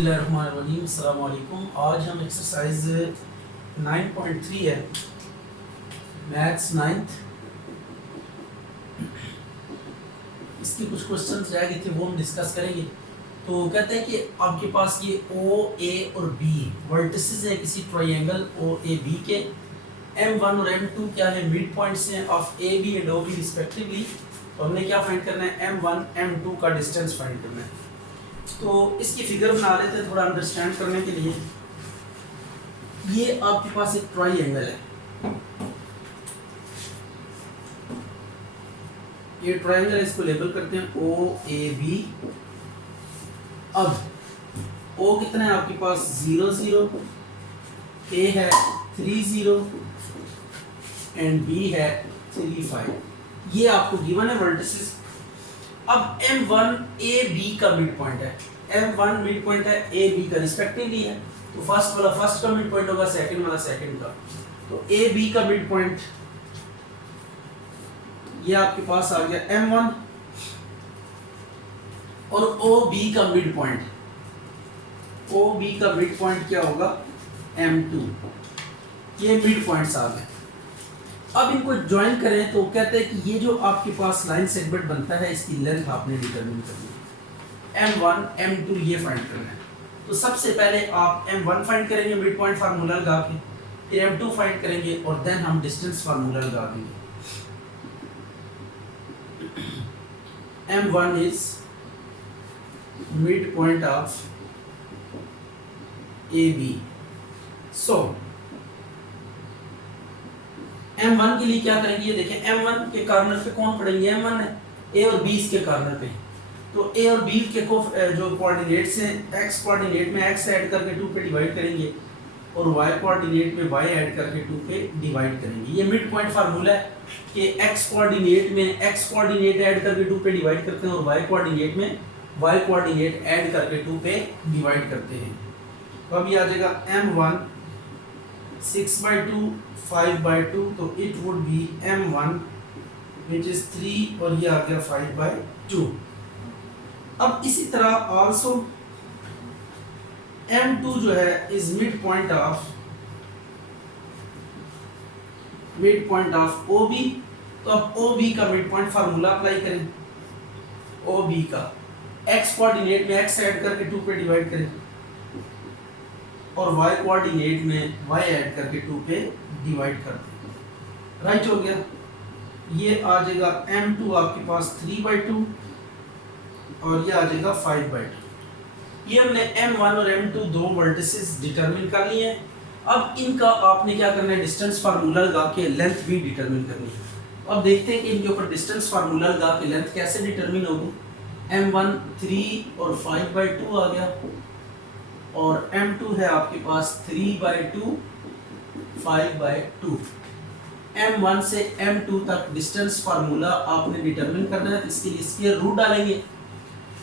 अस्सलाम वालेकुम। आज हम एक्सरसाइज 9.3 है, मैथ्स 9th, इसके कुछ क्वेश्चंस रह गए थे वो हम डिस्कस करेंगे। तो कहते हैं कि आपके पास ये ओ ए और बी वर्टिसेस हैं किसी ट्रायंगल ओ ए बी के। M1 और M2 क्या है, मिड पॉइंट्स हैं of A B and O B respectively. तो हमने क्या फाइंड करना है, M1 M2 का डिस्टेंस फाइंड करना है। तो इसकी फिगर बना लेते हैं थोड़ा अंडरस्टैंड करने के लिए। ये आपके पास एक ट्रायंगल है, ये ट्रायंगल है, इसको लेबल करते हैं ओ ए बी। अब ओ कितना है आपके पास, 0 0, ए है 3 0 एंड बी है 3 5। ये आपको गिवन है वर्टिसेस। अब M1 ए बी का मिड पॉइंट है, M1 मिड पॉइंट है ए बी का रिस्पेक्टिवली है। तो फर्स्ट वाला फर्स्ट का मिड पॉइंट होगा, सेकंड वाला सेकंड का। तो ए बी का मिड पॉइंट ये आपके पास आ गया M1 और ओ बी का मिड पॉइंट, ओ बी का मिड पॉइंट क्या होगा, M2। ये मिड पॉइंट्स आ गए। अब इनको ज्वाइन करें तो कहते हैं कि ये जो आपके पास लाइन सेगमेंट बनता है इसकी लेंथ आपने डिटरमिन करनी है। M1 M2 ये फाइंड करना है। तो सबसे पहले आप M1 फाइंड करेंगे मिड पॉइंट फार्मूला लगा के, फिर M2 फाइंड करेंगे और देन हम डिस्टेंस फार्मूला लगा देंगे। M1 is mid point of AB। So M1 के लिए क्या करेंगे, ये देखें M1 के कॉर्नर पे कौन पड़ेंगे, M1 है, A और B के कॉर्नर पे। तो A और B के जो कोऑर्डिनेट्स हैं, x कोऑर्डिनेट में x ऐड करके 2 पे डिवाइड करेंगे और y कोऑर्डिनेट में y ऐड करके 2 पे डिवाइड करेंगे। ये मिड पॉइंट फार्मूला है कि x कोऑर्डिनेट में x कोऑर्डिनेट ऐड करके 2 पे डिवाइड करते हैं और y कोऑर्डिनेट में y कोऑर्डिनेट ऐड करके 2 पे डिवाइड करते हैं। तो अब ये आ जाएगा M1 6/2 5/2, तो it would B M1 which is 3 और ये आ गया 5/2। अब इसी तरह also M2 जो है is mid point of OB। तो अब OB का मिड पॉइंट फार्मूला अप्लाई करें, OB का x कोऑर्डिनेट में x ऐड करके 2 पे डिवाइड करें और y कोऑर्डिनेट में y ऐड करके 2 पे डिवाइड कर दें। राइट हो गया। ये आ जाएगा M2 आपके पास 3/2 और ये आ जाएगा 5/2। ये हमने M1 और M2 दो वर्टिसेस डिटरमिन कर लिए हैं। अब इनका आपने क्या करना है, डिस्टेंस फार्मूला लगा के लेंथ भी डिटरमिन करनी है। अब देखते हैं कि इनके ऊपर डिस्टेंस फार्मूला लगा के लेंथ कैसे डिटरमिन होगी। M1 3 और 5/2 आ गया और M2 है आपके पास 3/2 5/2। M1 से M2 तक डिस्टेंस फार्मूला आपने डिटरमिन करना है। इसके लिए स्क्वायर रूट डालेंगे।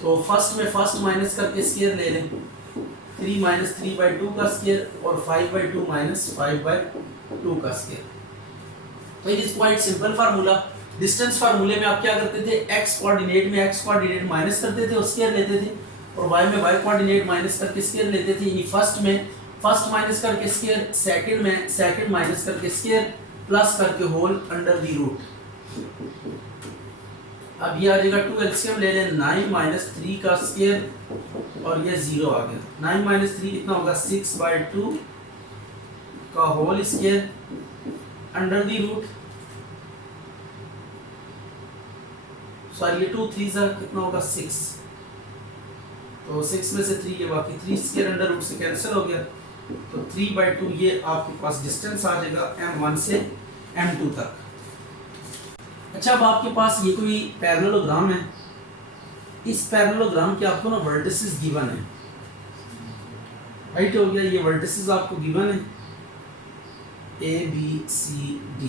तो फर्स्ट में फर्स्ट माइनस करके स्क्वायर ले लें, 3 - 3/2 का स्क्वायर और 5/2 - 5/2 का स्क्वायर। तो it is quite simple formula. Distance फार्मूले में आप क्या करते थे, x कोऑर्डिनेट में x कोऑर्डिनेट माइनस करते थे और स्क्वायर लेते थे और y में y कोऑर्डिनेट माइनस करके स्क्वायर लेते थे। यानी फर्स्ट में फर्स्ट माइनस करके स्क्वायर, सेकंड में सेकंड माइनस करके स्क्वायर प्लस करके होल अंडर द रूट। अब ये आ जाएगा 2 एलसीएम ले लें, 9 - 3 का स्क्वायर और ये 0 आ गया। 9 - 3 कितना होगा, 6/2 का whole square under the root. Sorry ये 2 3 कितना होगा, 6। तो 6 में से 3 ये बाकी 3 स्क्वायर अंडर रूट से कैंसिल हो गया। तो 3/2 ये आपके पास डिस्टेंस आ जाएगा M1 से M2 तक। अच्छा, अब आपके पास ये कोई पैरेललोग्राम है। इस पैरेललोग्राम के आपको ना वर्टिसेस गिवन है। राइट हो गया, ये वर्टिसेस आपको गिवन है A B C D।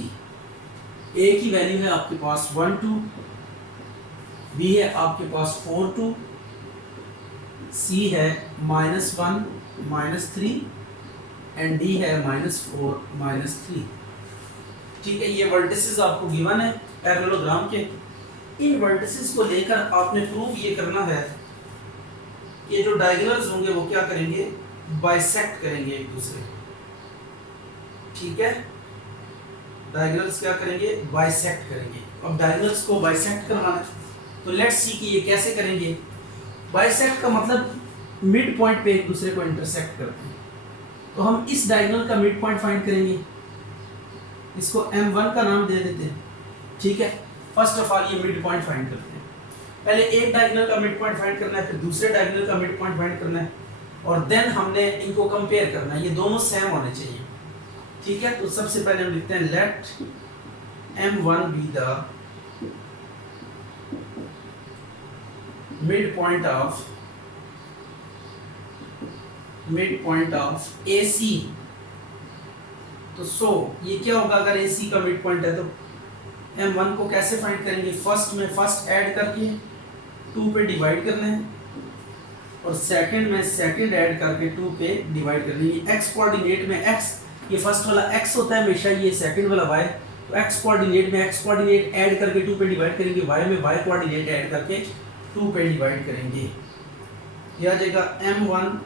A की वैल्यू है आपके पास 1 2, B है आपके पास 4 2, C है -1 -3 एंड D है -4 -3। ठीक है, ये वर्टिसेस आपको गिवन है पैरेललोग्राम के। इन वर्टिसेस को लेकर आपने प्रूव ये करना है ये जो डायगोनल्स होंगे वो क्या करेंगे, बाइसेक्ट करेंगे एक दूसरे, ठीक है। डायगोनल्स क्या करेंगे, बाइसेक्ट करेंगे। अब डायगोनल्स को बाइसेक्ट करवाना है तो लेट्स सी कि ये कैसे करेंगे। बाइसेक्ट का मतलब मिड पॉइंट पे एक दूसरे को इंटरसेक्ट करते हैं। तो हम इस डायगोनल का मिड पॉइंट फाइंड करेंगे, इसको m1 का नाम दे देते हैं, ठीक है। फर्स्ट ऑफ ऑल ये मिड पॉइंट फाइंड करते हैं। पहले एक डायगोनल का मिड पॉइंट फाइंड करना है, फिर दूसरे डायगोनल का मिड पॉइंट फाइंड करना है, और देन हमने इनको कंपेयर करना है, ये दोनों सेम होने चाहिए, ठीक है। तो सबसे पहले हम लिखते हैं let m1 be the mid point of AC। तो ये क्या होगा, अगर AC का मिड पॉइंट है तो m1 को कैसे फाइंड करेंगे, फर्स्ट ऐड करके 2 पे डिवाइड करना है, और सेकंड में सेकंड ऐड करके 2 पे डिवाइड करना है। ये x कोऑर्डिनेट में x, ये फर्स्ट वाला x होता है हमेशा, ये सेकंड वाला y। तो x कोऑर्डिनेट में x कोऑर्डिनेट ऐड करके 2 पे डिवाइड करेंगे, y में y कोऑर्डिनेट ऐड करके 2 पे डिवाइड करेंगे। यह आ जाएगा m1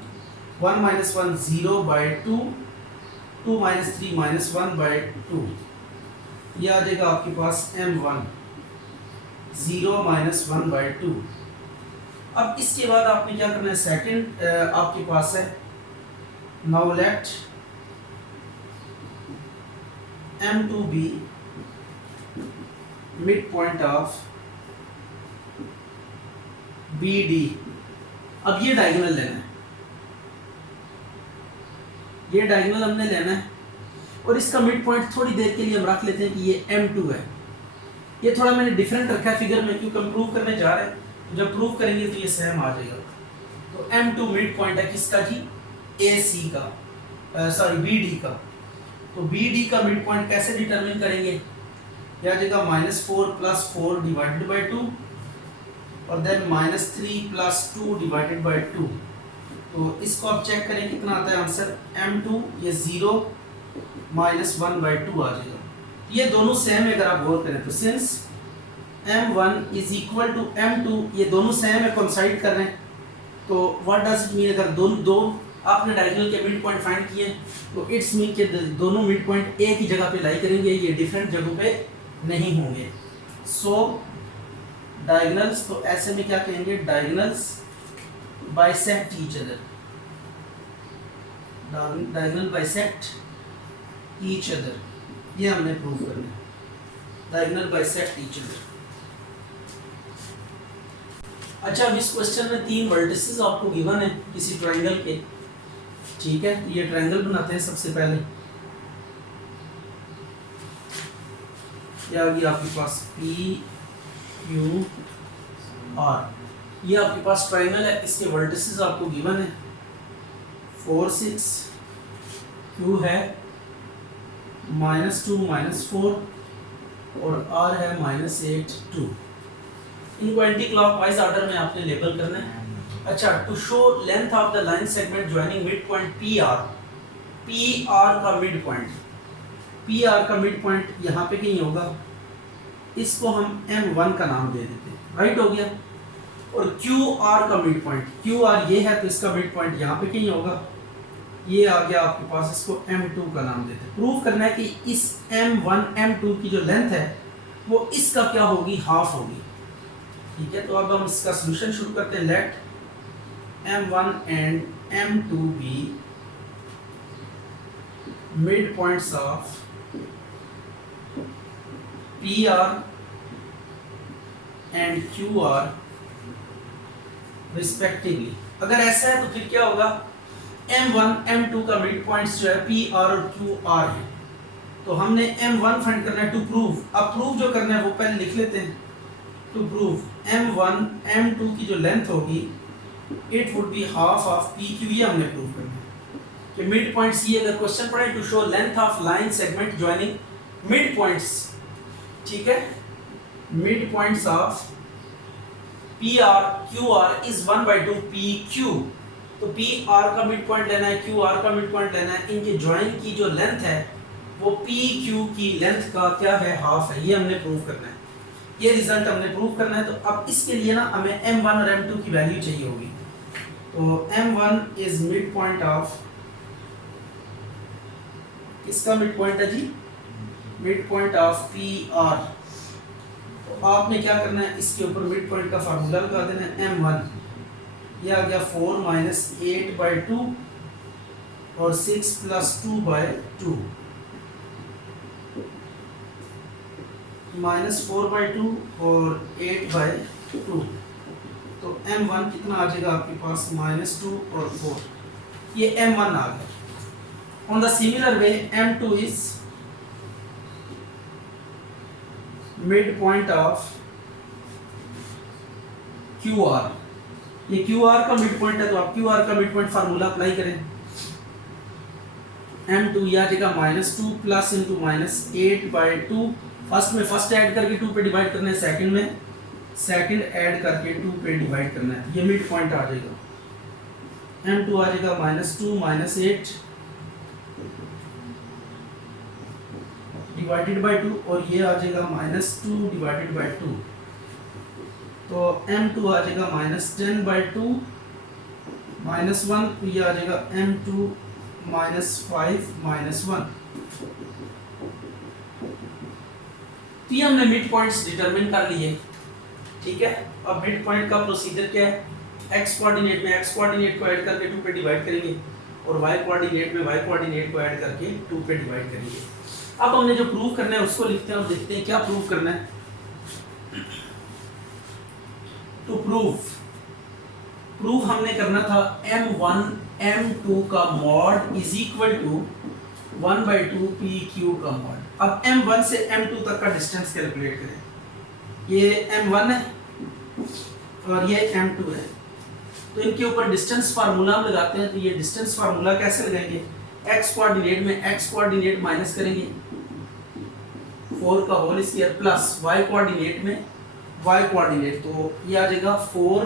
1 - 1 0/2, 2 - 3 -1/2। यह आ जाएगा आपके पास m1 0 - 1/2। अब इसके बाद आपने क्या करना है, सेकंड आपके पास है, now let m2 be mid point of BD। अब ये डायगोनल लेना है, ये डायगोनल हमने लेना है, और इसका मिड पॉइंट थोड़ी देर के लिए हम रख लेते हैं कि ये m2 है। ये थोड़ा मैंने डिफरेंट रखा है फिगर में क्योंकि हम प्रूव करने जा रहे हैं, जब प्रूव करेंगे तो ये सेम आ जाएगा। तो m2 मिड पॉइंट है किसका जी, AC का, BD का। तो BD का मिड पॉइंट कैसे डिटरमिन करेंगे, यह आ जाएगा -4 + 4 डिवाइडेड बाय 2, और देन -3 + 2 डिवाइडेड बाय 2। तो इसको आप चेक करें कितना आता है आंसर, m2 ये 0 - 1/2 आ जाएगा। ये दोनों सेम है, अगर आप गौर करें तो सिंस m1 = m2, ये दोनों सेम है, कोइंसाइड कर रहे हैं। तो व्हाट डज इट मीन, अगर दो आपने डायगोनल के मिड पॉइंट फाइंड किए तो इट्स मीन कि दोनों मिड पॉइंट एक ही जगह पे लाई करेंगे, ये डिफरेंट जगहों पे नहीं होंगे। सो डायगोनल्स, तो ऐसे में क्या कहेंगे, diagonals bisect each other, diagonal bisect each other, ये हमने प्रूव करना है, डायगोनल बाइसेक्ट ईच अदर। अच्छा, अब इस क्वेश्चन में 3 वर्टिसेस आपको गिवन है किसी ट्रायंगल के, ठीक है। ये ट्रायंगल बनाते हैं सबसे पहले, क्या आ गया आपके पास PQR, ये आपके पास ट्रायंगल है, इसके वर्टिसेस आपको गिवन है 4 6, Q है -2 -4, और R है -8 2। इनको एंटी क्लॉकवाइज ऑर्डर में आपने लेबल करना है। अच्छा, to show length of the line segment joining mid point PR का मिड पॉइंट, PR का मिड पॉइंट यहाँ पे कहीं होगा, इसको हम M1 का नाम दे देते हैं, राइट हो गया। और QR का मिड पॉइंट, QR ये है तो इसका मिड पॉइंट यहाँ पे कहीं होगा, ये आ गया आपके पास, इसको M2 का नाम देते हैं। प्रूव करना है कि इस M1 M2 की जो लेंथ है वो इसका क्या होगी, हाफ होगी, ठीक है। तो अब हम इसका सॉल्यूशन शुरू करते हैं। Let M1 and M2 be mid points of PR and QR respectively. अगर ऐसा है तो फिर क्या होगा, M1 M2 का मिड पॉइंट्स जो है PR और QR है, तो हमने M1 फाइंड करना है टू प्रूव। अब प्रूव जो करना है वो पहले लिख लेते हैं। टू प्रूव M1 M2 की जो लेंथ होगी it would be half of PQ, ये हमने प्रूव करना है कि मिड पॉइंट्स, ये अगर क्वेश्चन पढ़े to show length of line segment joining mid points, ठीक है, mid points of PR QR is 1/2 PQ। तो PR का मिड पॉइंट लेना है, QR का मिड पॉइंट लेना है, इनके जॉइन की जो लेंथ है वो PQ की लेंथ का क्या है, हाफ है, ये हमने प्रूव करना है, ये रिजल्ट हमने प्रूव करना है। तो अब इसके लिए ना हमें M1 और M2 की वैल्यू चाहिए होगी। तो M1 is mid point of, किसका मिड पॉइंट है जी? Mid point of P R. तो आपने क्या करना है, इसके ऊपर मिड पॉइंट का फार्मूला लगा देना है M1, ये आ गया 4 माइनस 8/2 और 6 प्लस 2/2 माइनस 4/2 और 8/2। तो M1 कितना आ जाएगा आपके पास? -2 और 4, ये M1 आ गया। On the similar way M2 is mid point of QR। ये QR का मिड पॉइंट है, तो आप QR का मिड पॉइंट फार्मूला अप्लाई करें। M2 ये आ जाएगा -2 प्लस इंटू -8/2। फर्स्ट में फर्स्ट ऐड करके 2 पे डिवाइड करना है, सेकंड में सेकंड ऐड करके 2 पे डिवाइड करना है, ये मिड पॉइंट आ जाएगा। M2 आ जाएगा -2 -8 डिवाइडेड बाय 2 और ये आ जाएगा -2 डिवाइडेड बाय 2। तो M2 आ जाएगा -10/2 -1, तो ये आ जाएगा M2 -5 -1। तो ये हमने मिड पॉइंट्स डिटरमिन कर लिए, ठीक है। अब मिड पॉइंट का प्रोसीजर क्या है? एक्स कोऑर्डिनेट में एक्स कोऑर्डिनेट को ऐड करके 2 पे डिवाइड करेंगे और वाई कोऑर्डिनेट में वाई कोऑर्डिनेट को ऐड करके 2 पे डिवाइड करेंगे। अब हमने जो प्रूव करना है उसको लिखते हैं और देखते हैं क्या प्रूव करना है। टू प्रूव हमने करना था M1 M2 का mod is equal to 1/2 PQ का मॉड। अब M1 से M2 तक का डिस्टेंस कैलकुलेट करें। ये M1 है और ये M2 है, तो इनके ऊपर डिस्टेंस फार्मूला हम लगाते हैं। तो ये डिस्टेंस फार्मूला कैसे लगाएंगे? एक्स कोऑर्डिनेट में एक्स कोऑर्डिनेट माइनस करेंगे 4 का whole square plus Y coordinate में वाई कोऑर्डिनेट, तो ये आ जाएगा 4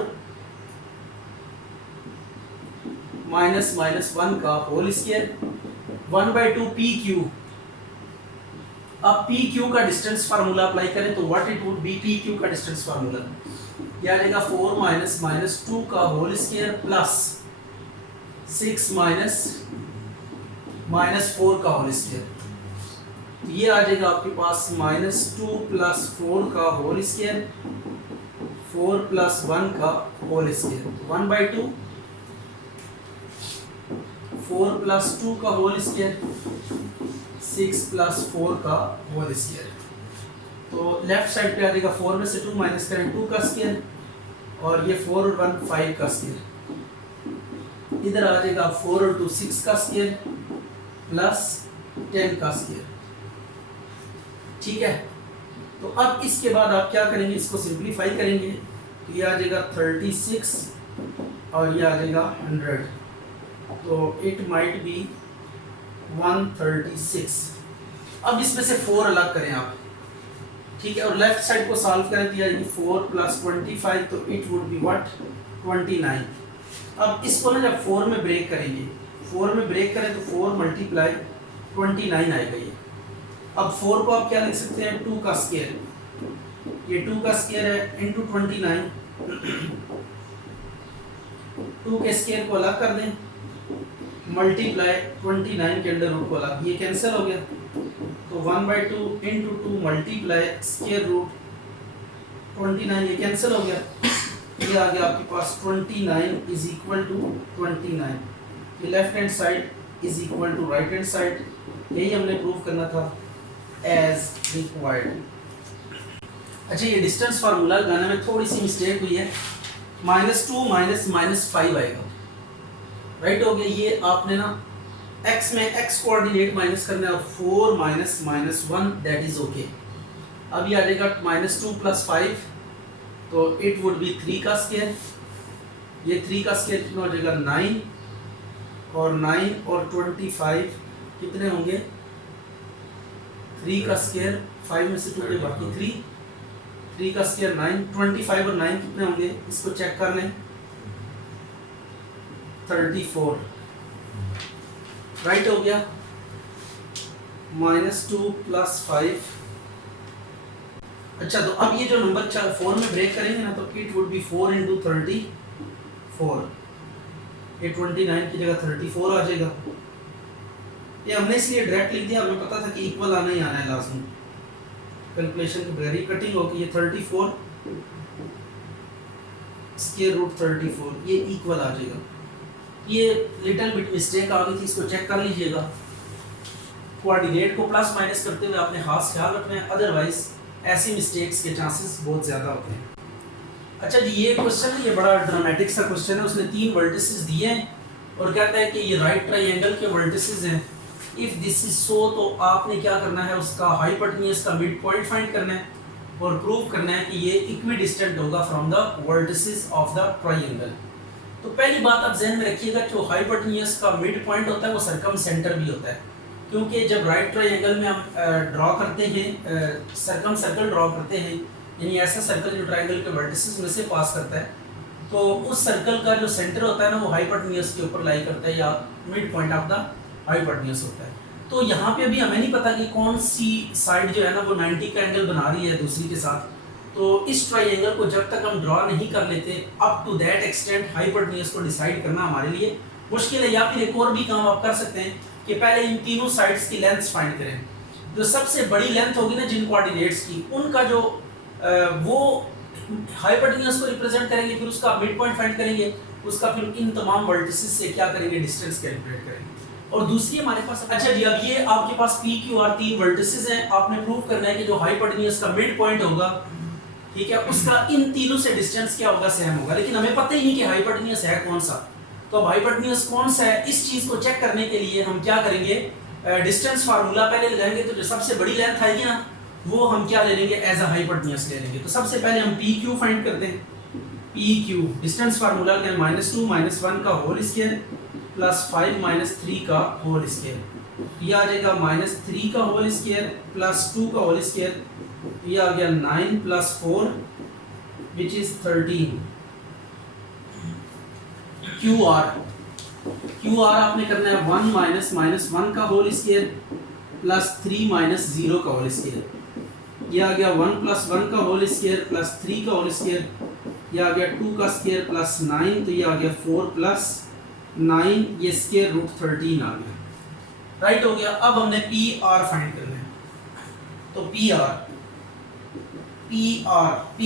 माइनस -1 का होल स्क्वायर 1/2 PQ। अब PQ का डिस्टेंस फार्मूला अप्लाई करें तो what it would be? PQ का डिस्टेंस फार्मूला ये आ जाएगा 4 माइनस -2 का होल स्क्वायर प्लस 6 माइनस 4 का होल स्क्वायर, ये आ जाएगा आपके पास -2 प्लस 4 का होल स्क्वायर 4 प्लस 1 का होल स्क्वायर 1/2 4 प्लस 2 का होल स्क्वायर 6 प्लस 4 का होल स्क्वायर। तो लेफ्ट साइड पे आ जाएगा 4 में से 2 माइनस करें 2 का स्क्वायर और ये 4 और 1 5 का स्क्वायर, इधर आ जाएगा 4 और 2 6 का स्क्वायर प्लस 10 का स्क्वायर, ठीक है। तो अब इसके बाद आप क्या करेंगे? इसको सिंप्लीफाई करेंगे तो ये आ जाएगा 36 और ये आ जाएगा 100, तो इट माइट बी 136। अब इसमें से 4 अलग करें आप, ठीक है, और लेफ्ट साइड को सॉल्व करें तो ये 4 प्लस 25, तो इट वुड बी व्हाट 29। अब इसको ना जब 4 में ब्रेक करेंगे, 4 में ब्रेक करें तो 4 मल्टीप्लाई 29 आएगा ये। अब 4 को आप क्या लिख सकते हैं? 2 का स्क्वायर, ये 2 का स्क्वायर है इनटू 29, 2 के स्क्वायर को अलग कर दें मल्टीप्लाई 29 के अंडर रूट को अलग, ये कैंसिल हो गया, तो 1/2 इंटू 2 मल्टीप्लाई स्क्वायर रूट 29, ये कैंसिल हो गया, ये आ गया आपके पास 29 इज इक्वल टू 29। ये left hand side is equal to right hand side, यही हमने प्रूव करना था एज रिक्वायर्ड। अच्छा, ये डिस्टेंस फार्मूला लगाने में थोड़ी सी मिस्टेक हुई है, -2 माइनस -5 आएगा, राइट हो गया। ये आपने ना x में x कोऑर्डिनेट माइनस करना है और 4 माइनस -1 दैट इज ओके। अब ये आ जाएगा -2 प्लस 5, तो इट वुड बी 3 का स्क्वायर, ये 3 का स्क्वायर कितना हो जाएगा 9, और 9 और 25 कितने होंगे? 3 का स्क्वायर 5 में से 2 के बाकी 3 का स्क्वायर 9, 25 और 9 कितने होंगे? इसको चेक कर लें, 34, राइट हो गया। -2 प्लस 5। अच्छा, तो अब ये जो नंबर 4 में ब्रेक करेंगे ना, तो इट वुड बी 4 इंटू 34, ये 29 की जगह 34 आ जाएगा। ये हमने इसलिए डायरेक्ट लिख दिया, हमें पता था कि इक्वल आना ही आना है लाजमी। कैलकुलेशन के बगैर ही कटिंग होगी, ये 34 स्क्वायर रूट 34 ये इक्वल आ जाएगा। ये लिटिल बिट मिस्टेक आ गई थी, इसको चेक कर लीजिएगा। कोऑर्डिनेट को प्लस माइनस करते हुए आपने खास ख्याल रखना है, अदरवाइज ऐसी मिस्टेक्स के चांसेस बहुत ज़्यादा होते हैं। अच्छा जी, ये क्वेश्चन है, ये बड़ा ड्रामेटिक सा क्वेश्चन है। उसने 3 वर्टिसेस दिए हैं और कहता है कि ये राइट ट्रायंगल के वर्टिसेस हैं। इफ़ दिस इज सो, तो आपने क्या करना है, उसका हाइपोटेन्यूज का मिड पॉइंट फाइंड करना है और प्रूव करना है कि ये इक्वी डिस्टेंट होगा from the vertices of the triangle. तो पहली बात आप जहन में रखिएगा, जो हाइपोटेन्यूज का मिड पॉइंट होता है वो सर्कम सेंटर भी होता है, क्योंकि जब राइट ट्रायंगल में हम ड्रॉ करते हैं, सर्कम सर्कल ड्रॉ करते हैं, यानी ऐसा सर्कल जो ट्रायंगल के वर्टिसेस में से पास करता है, तो उस सर्कल का जो सेंटर होता है ना, वो हाइपोटेन्यूज के ऊपर लाई करता है या mid point of the hypotenuse होता है। तो यहाँ पे अभी हमें नहीं पता कि कौन सी साइड जो है ना वो 90 का एंगल बना रही है दूसरी के साथ। तो इस ट्रायंगल को जब तक हम ड्रॉ नहीं कर लेते, up to that extent hypotenuse को डिसाइड करना हमारे लिए मुश्किल है। या फिर एक और भी काम आप कर सकते हैं कि पहले इन तीनों साइड्स की लेंथ फाइंड करें। जो सबसे बड़ी लेंथ होगी ना जिन कोऑर्डिनेट्स की, उनका जो वो हाइपोटेन्यूज को रिप्रेजेंट करेंगे, फिर उसका मिड पॉइंट फाइंड करेंगे, उसका फिर इन तमाम वर्टिसेस से क्या करेंगे, डिस्टेंस कैलकुलेट करेंगे। और दूसरी हमारे पास, अच्छा जी, अब ये आपके पास पी क्यू आर 3 वर्टिसेस हैं। आपने प्रूव करना है कि जो हाइपोटेन्यूज का मिड पॉइंट होगा, ठीक है, उसका इन तीनों से डिस्टेंस क्या होगा, सेम होगा। लेकिन हमें पता ही नहीं कि हाइपोटेन्यूज है कौन सा। तो अब हाइपोटेन्यूज कौन सा है, इस चीज को चेक करने के लिए हम क्या करेंगे, डिस्टेंस फार्मूला पहले लगाएंगे। तो जो सबसे बड़ी लेंथ आएगी ना, वो हम क्या ले लेंगे, एज अ हाइपोटेन्यूज ले लेंगे। तो सबसे पहले हम पी क्यू फाइंड करते हैं। पी क्यू डिस्टेंस फार्मूला के -2 -1 का होल स्क्वायर प्लस 5 -3 का होल स्क्वायर। ये आ जाएगा -3 का होल स्क्वायर प्लस 2 का होल स्क्वायर। ये आ गया 9 + 4 विच इज 13। क्यू आर आपने करना है 1 -1 का होल स्क्वायर प्लस 3 - 0 का होल स्क्वायर। ये आ गया 1 + 1 का होल स्क्वायर प्लस 3 का होल स्क्वायर। ये आ गया 2 का स्क्वायर प्लस 9, तो ये आ गया 4 + 9, ये स्क्वायर रूट 13 आ गया। राइट हो गया। अब हमने पी आर फाइंड करना है। तो पी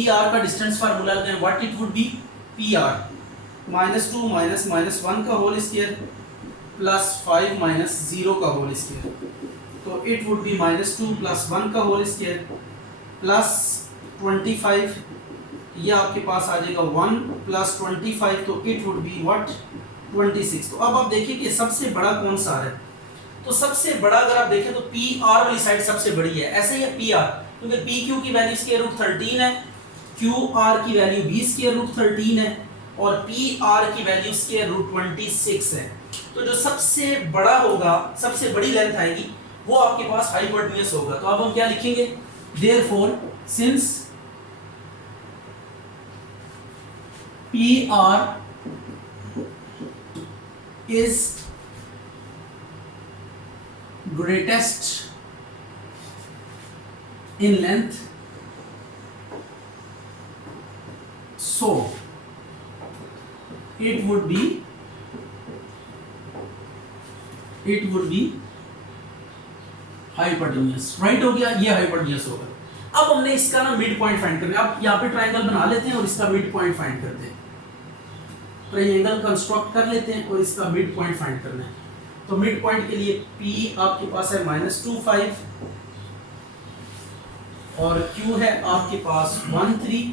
आर का डिस्टेंस फार्मूला लगाएं। What it would B, P R -2 -1 का होल स्क्वायर प्लस 5 - 0 का होल स्क्वायर। तो इट वुड बी -2 + 1 का होल स्क्वायर प्लस 25, ये आपके पास आ जाएगा 1 + 25, तो इट वुड बी व्हाट, 26। तो अब आप देखिए कि सबसे बड़ा कौन सा है। तो सबसे बड़ा अगर आप देखें तो पी आर वाली साइड सबसे बड़ी है। ऐसे ही है पी आर, क्योंकि पी क्यू की वैल्यू स्क्वायर रूट 13 है, क्यू आर की वैल्यू भी स्क्वायर रूट 13 है और पी आर की वैल्यू स्क्वायर रूट 26 है। तो जो सबसे बड़ा होगा, सबसे बड़ी लेंथ आएगी, वो आपके पास हाइपोटेन्यूज होगा। तो अब हम क्या लिखेंगे, therefore since P R is greatest in length, so it would be hypotenuse। Right हो गया, ये हाइपोटेन्यूज होगा। अब हमने इसका ना मिड पॉइंट फाइंड करना है। अब यहाँ पे ट्रायंगल बना लेते हैं और इसका मिड पॉइंट फाइंड करते हैं। ट्रायंगल कंस्ट्रक्ट कर लेते हैं और इसका मिड पॉइंट फाइंड करना है। तो मिड पॉइंट के लिए P आपके पास है -2 5 और Q है आपके पास 1 3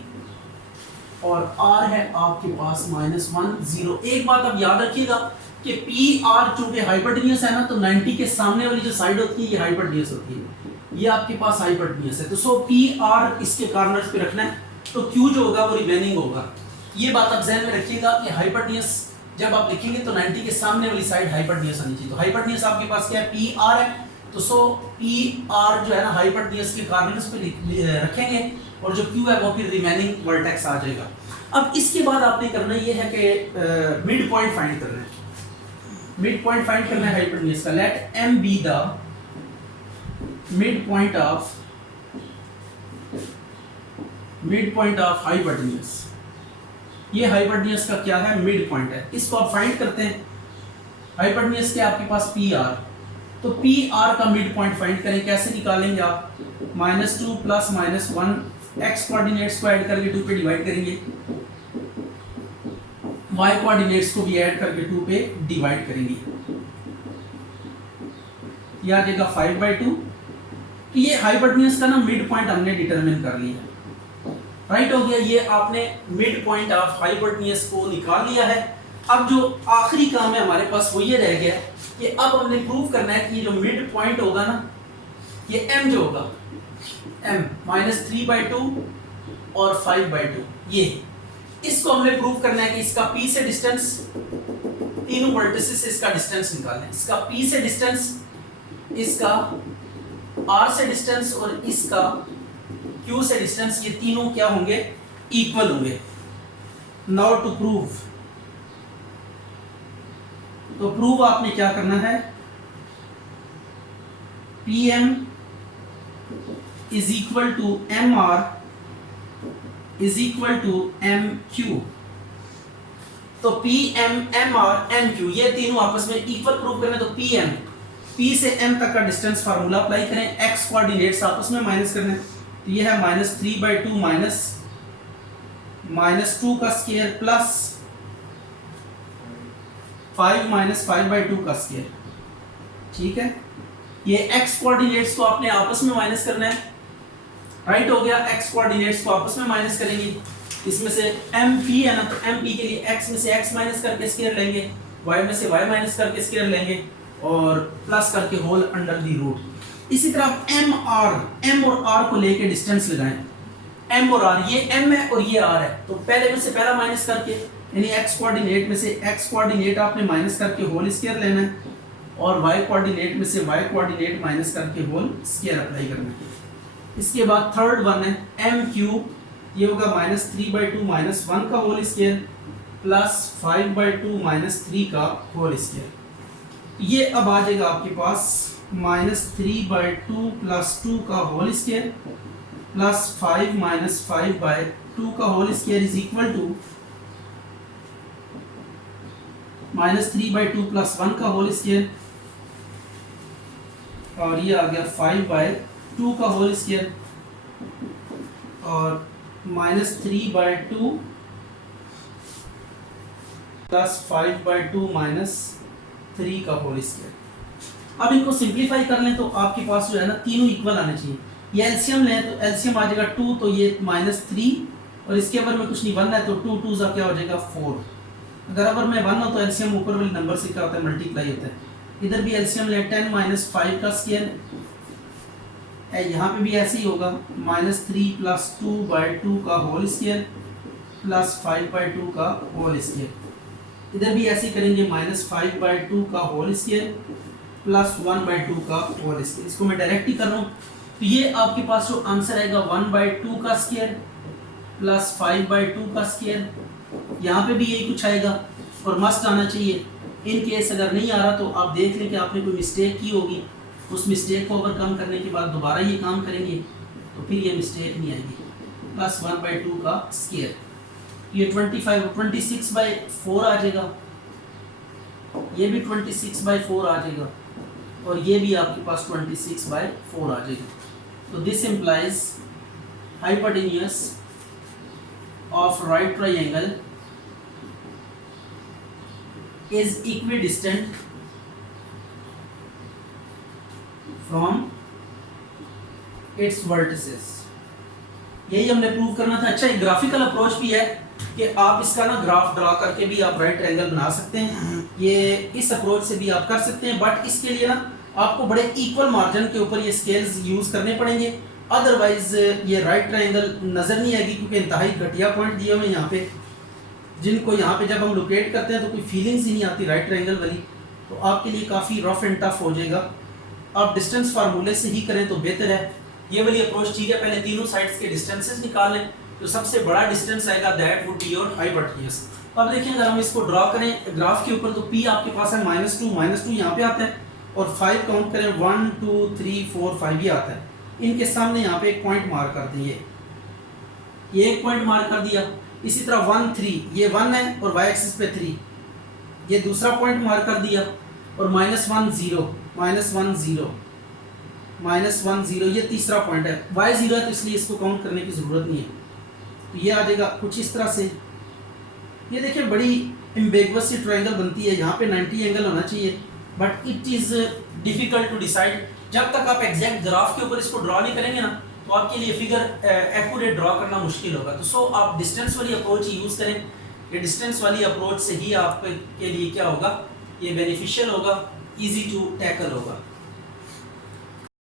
और R है आपके पास -1 0। एक बात अब याद रखिएगा कि PR चूंकि हाइपोटेन्यूज है ना, तो 90 के सामने वाली जो साइड होती है ये हाइपोटेन्यूज होती है, ये आपके पास हाइपोटेन्यूज है। तो सो PR इसके कॉर्नर्स पे रखना है, तो Q जो होगा वो रिमेनिंग होगा। ये बात आप ध्यान में रखिएगा कि हाइपोटेन्यूज जब आप लिखेंगे तो 90 के सामने वाली साइड हाइपोटेन्यूज आनी चाहिए। तो हाइपोटेन्यूज आपके पास क्या है, पी आर है। तो सो पी आर जो है ना हाइपोटेन्यूज के कॉर्नर्स पे रखेंगे और जो क्यू है वो फिर रिमेनिंग वर्टेक्स आ जाएगा। अब इसके बाद आपने करना ये है कि मिड पॉइंट फाइंड करना है। मिड पॉइंट फाइंड करना है हाइपोटेन्यूज का। Let M be the mid point of hypotenuse. ये हाइपोटेन्यूज का क्या है, मिड पॉइंट है। इसको आप फाइंड करते हैं। हाइपोटेन्यूज के आपके पास पी आर, तो पी आर का मिड पॉइंट फाइंड करें, कैसे निकालेंगे आप, -2 प्लस -1 एक्स कोऑर्डिनेट्स को ऐड करके 2 पे डिवाइड करेंगे, वाई कोऑर्डिनेट्स को भी ऐड करके 2 पे डिवाइड करेंगे, ये आ जाएगा 5/2। तो ये हाइपोटेन्यूज का ना मिड पॉइंट हमने डिटरमिन कर लिया, राइट हो गया। ये आपने मिड पॉइंट ऑफ हाइपोटेन्यूज को निकाल लिया है। अब जो आखिरी काम है हमारे पास वो ये रह गया कि अब हमने प्रूव करना है कि जो मिड पॉइंट होगा ना, ये m जो होगा, m -3/2 और 5/2, ये इसको हमने प्रूव करना है कि इसका p से डिस्टेंस, तीनों वर्टिसेस से इसका डिस्टेंस निकालना है। इसका p से डिस्टेंस, इसका r से डिस्टेंस और इसका q से डिस्टेंस, ये तीनों क्या होंगे, इक्वल होंगे। नाउ टू प्रूव, तो प्रूव आपने क्या करना है, PM is equal to MR is equal to MQ। तो PM, MR, MQ ये तीनों आपस में इक्वल प्रूव करना है। तो PM, P से M तक का डिस्टेंस फार्मूला अप्लाई करें, x कोऑर्डिनेट्स आपस में माइनस करने, तो ये है -3/2 -2 का स्क्वायर प्लस 5 -5/2 का स्क्वायर, ठीक है। ये x कोऑर्डिनेट्स को आपने आपस में माइनस करना है, राइट हो गया। x कोऑर्डिनेट्स को आपस में माइनस करेंगे, इसमें से MP है ना, तो MP के लिए x में से x माइनस करके स्क्वायर लेंगे, y में से y माइनस करके स्क्वायर लेंगे और प्लस करके होल अंडर द रूट। इसी तरह M और R को लेके डिस्टेंस लगाएं, M और R, ये M है और ये R है, तो पहले में से पहला माइनस करके, यानी x कोऑर्डिनेट में से x कोऑर्डिनेट आपने माइनस करके होल स्क्वायर लेना है और y कोऑर्डिनेट में से y कोऑर्डिनेट माइनस करके होल स्क्वायर अप्लाई करना है। इसके बाद थर्ड वन है MQ, ये होगा -3/2 -1 का होल स्क्वायर प्लस 5/2 -3 का होल स्क्वायर। ये अब आ जाएगा आपके पास -3/2 + 2 का होल स्क्वायर प्लस 5 - 5/2 का whole square is equal to -3/2 + 1 का होल स्क्वायर, और ये आ गया 5/2 का होल स्क्वायर और -3/2 + 5/2 - 3 का होल स्क्वायर। अब इनको सिंप्लीफाई कर लें तो आपके पास जो है ना तीनों इक्वल आने चाहिए। ये एलसीएम लें तो एलसीएम आ जाएगा 2, तो ये -3 और इसके अवर में कुछ नहीं 1 है, तो 2 2 क्या हो जाएगा 4। अगर अवर में 1 हो तो एलसीएम ऊपर वाले नंबर से क्या होता है, मल्टीप्लाई होता है। इधर भी एलसीएम ले 10 - 5 का स्क्वायर, यहाँ पे भी ऐसे ही होगा, -3 + 2/2 का होल स्क्वायर प्लस 5/2 का होल स्क्वायर। इधर भी ऐसे करेंगे, -5/2 का होल स्क्वायर प्लस 1/2 का होल स्क्वायर। इसको मैं डायरेक्ट ही कर रहा हूँ, तो ये आपके पास जो आंसर आएगा 1/2 का स्क्वायर प्लस 5/2 का स्क्वायर, यहाँ पे भी यही कुछ आएगा और मस्ट आना चाहिए। इन केस अगर नहीं आ रहा तो आप देख लें कि आपने कोई मिस्टेक की होगी, उस मिस्टेक को ओवरकम करने के बाद दोबारा ये काम करेंगे तो फिर ये मिस्टेक नहीं आएगी। प्लस 1/2 का स्क्वायर, ये 26/4 आ जाएगा, ये भी 26/4 आ जाएगा और ये भी आपके पास 26/4 आ जाएगा। तो this implies hypotenuse of right triangle is equidistant from its vertices. यही हमने प्रूव करना था। अच्छा, एक ग्राफिकल अप्रोच भी है कि आप इसका ना ग्राफ ड्रा करके भी आप राइट ट्रायंगल बना सकते हैं, ये इस अप्रोच से भी आप कर सकते हैं, बट इसके लिए ना आपको बड़े इक्वल मार्जिन के ऊपर ये स्केल्स यूज़ करने पड़ेंगे, अदरवाइज ये राइट ट्रायंगल नज़र नहीं आएगी, क्योंकि इंतहाई घटिया पॉइंट दिए हुए यहाँ पे, जिनको यहाँ पे जब हम लोकेट करते हैं तो कोई फीलिंग्स ही नहीं आती राइट ट्रायंगल वाली, तो आपके लिए काफ़ी रफ एंड टफ हो जाएगा। आप डिस्टेंस फार्मूले से ही करें तो बेहतर है। ये वाली अप्रोच ठीक है, पहले तीनों साइड्स के डिस्टेंसेस निकाल लें, तो सबसे बड़ा डिस्टेंस आएगा that would be your hypotenuse. अब देखिए अगर हम इसको ड्रॉ करें ग्राफ के ऊपर, तो P आपके पास है -2 यहाँ पे आता है और 5 काउंट करें 1 2 3 4 5 ये आता है। इनके सामने यहाँ पे एक पॉइंट मार्क कर दिए, ये एक पॉइंट मार्क कर दिया। इसी तरह 1 3, ये 1 है और वाई एक्सिस पे 3, ये दूसरा पॉइंट मार्क कर दिया, और -1 0 -1 0 -1 0, ये तीसरा पॉइंट है। y 0 है तो इसलिए इसको काउंट करने की ज़रूरत नहीं है। तो ये आ जाएगा कुछ इस तरह से। ये देखिए बड़ी एम्बिगुअस सी ट्रायंगल बनती है, यहाँ पे 90 एंगल होना चाहिए, but it is difficult to decide. जब तक आप एग्जैक्ट ग्राफ के ऊपर इसको ड्रॉ नहीं करेंगे ना, तो आपके लिए फिगर एक्यूरेट ड्रॉ करना मुश्किल होगा। तो सो आप डिस्टेंस वाली अप्रोच यूज़ करें। ये डिस्टेंस वाली अप्रोच से ही आपके लिए क्या होगा, ये बेनिफिशियल होगा, ईजी टू टैकल होगा।